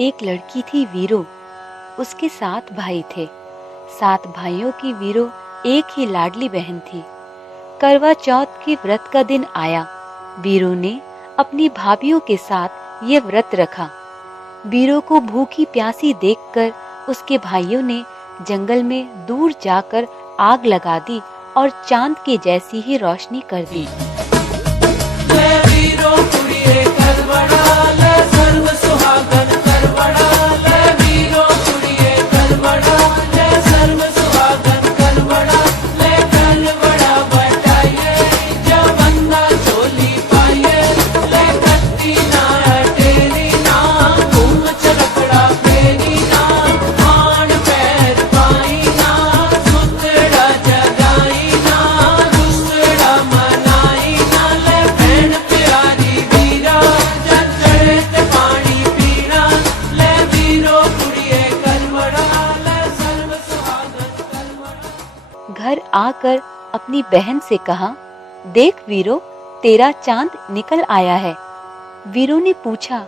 एक लड़की थी वीरो। उसके 7 भाई थे। 7 भाइयों की वीरो एक ही लाडली बहन थी। करवा चौथ के व्रत का दिन आया। वीरो ने अपनी भाभीियों के साथ ये व्रत रखा। वीरो को भूखी प्यासी देखकर उसके भाइयों ने जंगल में दूर जाकर आग लगा दी और चांद के जैसी ही रोशनी कर दी। घर आकर अपनी बहन से कहा, देख वीरो, तेरा चांद निकल आया है। वीरो ने पूछा,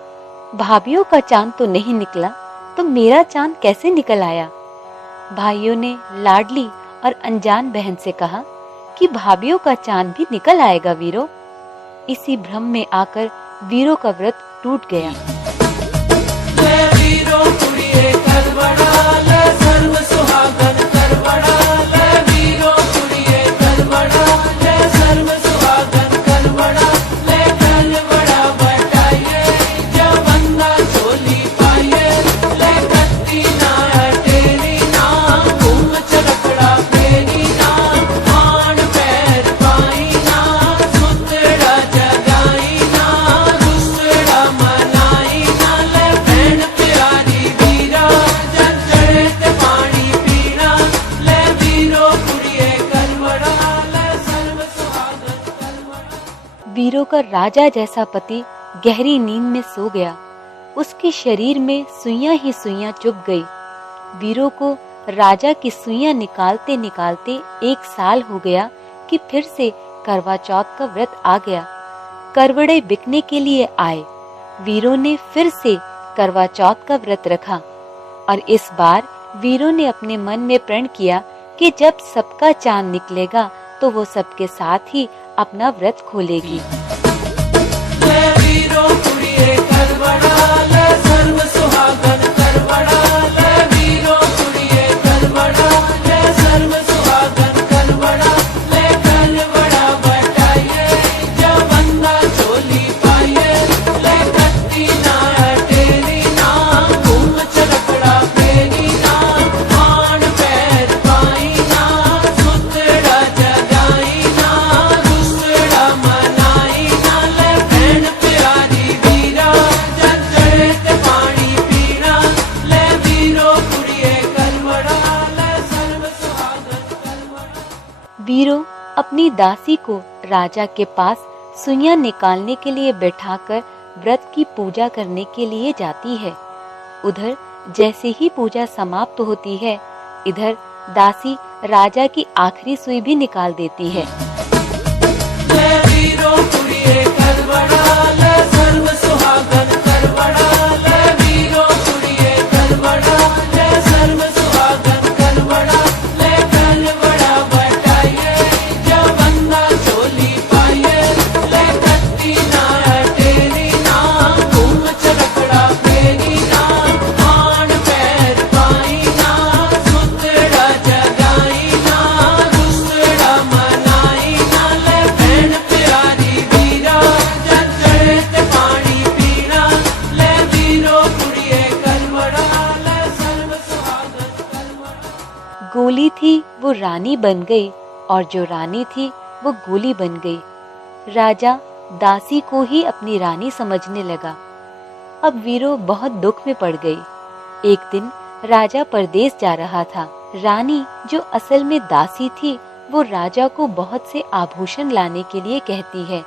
भाभीियों का चांद तो नहीं निकला, तो मेरा चांद कैसे निकल आया? भाइयों ने लाडली और अनजान बहन से कहा कि भाभीियों का चांद भी निकल आएगा वीरो। इसी भ्रम में आकर वीरो का व्रत टूट गया। वीरो का राजा जैसा पति गहरी नींद में सो गया। उसके शरीर में सुइयां ही सुइयां चुभ गई। वीरो को राजा की सुइयां निकालते निकालते 1 साल हो गया कि फिर से करवा चौथ का व्रत आ गया। करवड़े बिकने के लिए आए। वीरो ने फिर से करवा चौथ का व्रत रखा और इस बार वीरो ने अपने मन में प्रण किया कि जब सबका चांद निकलेगा तो वो सबके साथ ही अपना व्रत खोलेगी। वीरो अपनी दासी को राजा के पास सुइयां निकालने के लिए बैठाकर व्रत की पूजा करने के लिए जाती है। उधर जैसे ही पूजा समाप्त होती है, इधर दासी राजा की आखिरी सुई भी निकाल देती है। गोली थी वो रानी बन गई और जो रानी थी वो गोली बन गई। राजा दासी को ही अपनी रानी समझने लगा। अब वीरो बहुत दुख में पड़ गई। एक दिन राजा परदेश जा रहा था। रानी जो असल में दासी थी वो राजा को बहुत से आभूषण लाने के लिए कहती है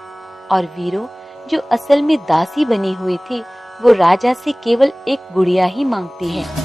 और वीरो जो असल में दासी बनी हुई थी वो राजा से केवल एक गुड़िया ही मांगती है।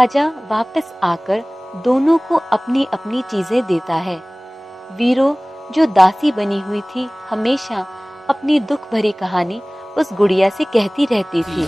राजा वापस आकर दोनों को अपनी अपनी चीजें देता है। वीरो जो दासी बनी हुई थी, हमेशा अपनी दुख भरी कहानी उस गुड़िया से कहती रहती थी।